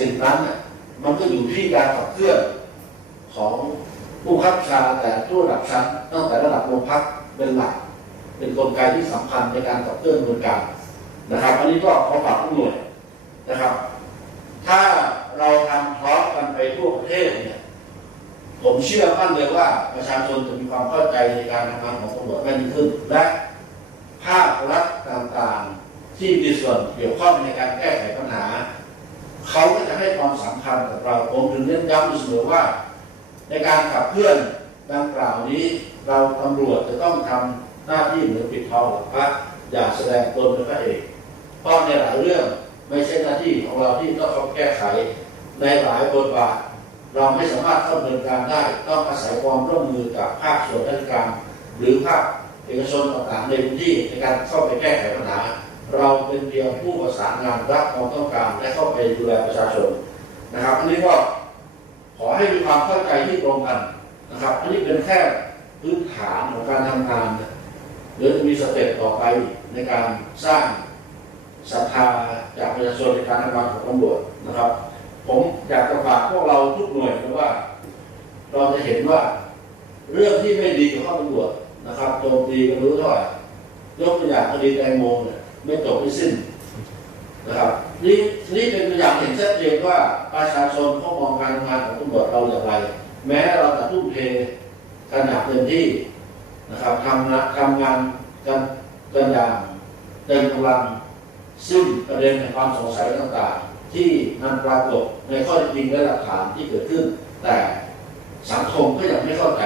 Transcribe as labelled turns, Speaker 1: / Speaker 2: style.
Speaker 1: สิ่งนั้นเนี่ยมันก็อยู่ที่การขับเคลื่อนของผู้บังคับชาแต่ทุกระดับชั้นตั้งแต่ระดับโรงพักเป็นหลัก เป็นกลไกที่สำคัญในการขับเคลื่อนกระบวนการนะครับ อันนี้ก็ขอฝากทุกหน่วยนะครับ ถ้าเราทำพร้อมกันไปทั่วประเทศเนี่ยผมเชื่อมั่นเลยว่าประชาชนจะมีความเข้าใจในการทำงานของตำรวจมากยิ่งขึ้น และภาครัฐต่างๆ ที่มีส่วนเกี่ยวข้องในการแก้ไขปัญหา เขาก็จะให้ความสำคัญกับเราผมถึงเน้นย้ำเสมอว่า ในการขับเคลื่อนดังกล่าวนี้เราตำรวจจะต้องทำหน้าที่เหมือนปิดทองหลังพระอย่าแสดงตนเป็นพระเอกเพราะในหลายเรื่องไม่ใช่หน้าที่ของเราที่ต้องเข้าแก้ไขในหลายบทบาท เราไม่สามารถเข้าดำเนินการได้ ต้องอาศัยความร่วมมือกับภาคส่วนราชการ หรือภาคเอกชนต่างๆในพื้นที่ในการเข้าไปแก้ไขปัญหา เราเป็นเพียงผู้ประสานงานรับความต้องการและเข้าไปดูแลประชาชนนะครับ อันนี้ก็ขอให้มีความเข้าใจที่ตรงกันนะครับ อันนี้เป็นแค่พื้นฐานของการทำงานเดี๋ยวจะมีสเต็ปต่อไปในการสร้างศรัทธาจากประชาชนในการทำงานของตำรวจนะครับ ผมอยากจะฝากพวกเราทุกหน่วยนะว่า เราจะเห็นว่าเรื่องที่ไม่ดีกับข้าตำรวจนะครับโจมตีกันรู้เท่าไหร่ยกตัวอย่างคดีแตงโมเนี่ย ไม่จบไม่สิ้นนะครับนี่นี่เป็นตัวอย่างเห็นชัดเจนว่าประชาชนเขามองการทำงานของตำรวจเราอย่างไร แม้เราจะทุ่มเทกันอย่างเต็มที่นะครับทำงานทำงานกันกันอย่างเต็มกำลังซึ่งประเด็นแห่งความสงสัยต่างๆ ที่มันปรากฏในข้อเท็จจริงและหลักฐานที่เกิดขึ้น แต่สังคมก็ยังไม่เข้าใจ